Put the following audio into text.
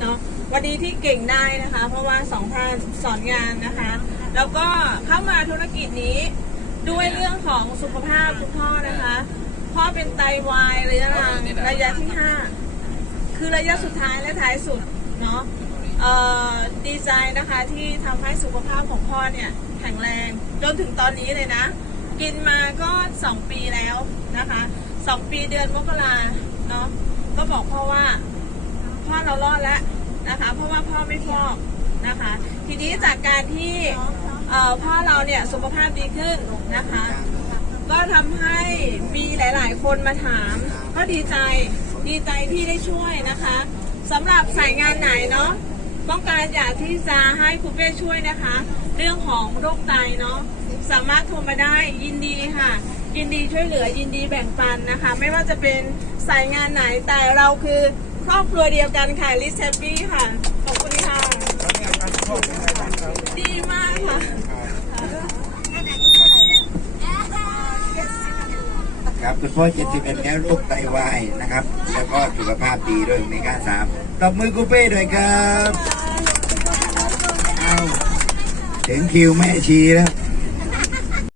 เนาะวันนี้ที่เก่งได้นะคะ เพราะว่าสองท่านสอนงานนะคะ แล้วก็เข้ามาธุรกิจนี้ด้วยเรื่องของสุขภาพคุณพ่อนะคะ พ่อเป็นไตวายระยะทางระยะที่ห้าคือระยะสุดท้ายและท้ายสุดเนาะดีใจนะคะที่ทำให้สุขภาพของพ่อเนี่ยแข็งแรงจนถึงตอนนี้เลยนะ กินมาก็2ปีแล้วนะคะ2ปีเดือนมกราเนาะก็บอกพ่อว่า พ่อเรารอดแล้วนะคะ เพราะว่าพ่อไม่ฟอกนะคะ ทีนี้จากการที่เอ่อพ่อเราเนี่ยสุขภาพดีขึ้นนะคะ ก็ทำให้มีหลาย ๆ คนมาถาม ก็ดีใจดีใจที่ได้ช่วยนะคะสำหรับสายงานไหนเนาะต้องการอยากที่จะให้คุณเป้ช่วยนะคะ เรื่องของโรคไตเนาะสามารถโทรมาได้ยินดีค่ะ ยินดีช่วยเหลือยินดีแบ่งปันนะคะ ไม่ว่าจะเป็นสายงานไหนแต่เราคือ รอบครัวเดียวกันค่ะลิซแฮปปี้ค่ะ ขอบคุณค่ะ ดีมากค่ะครับคุณพ่อ71แล้วโรคไตวายนะครับ แล้วก็สุขภาพดีด้วยเมกาสามตบมือกูเป้ด้วยครับ เอาถึงคิวแม่ชีแล้ว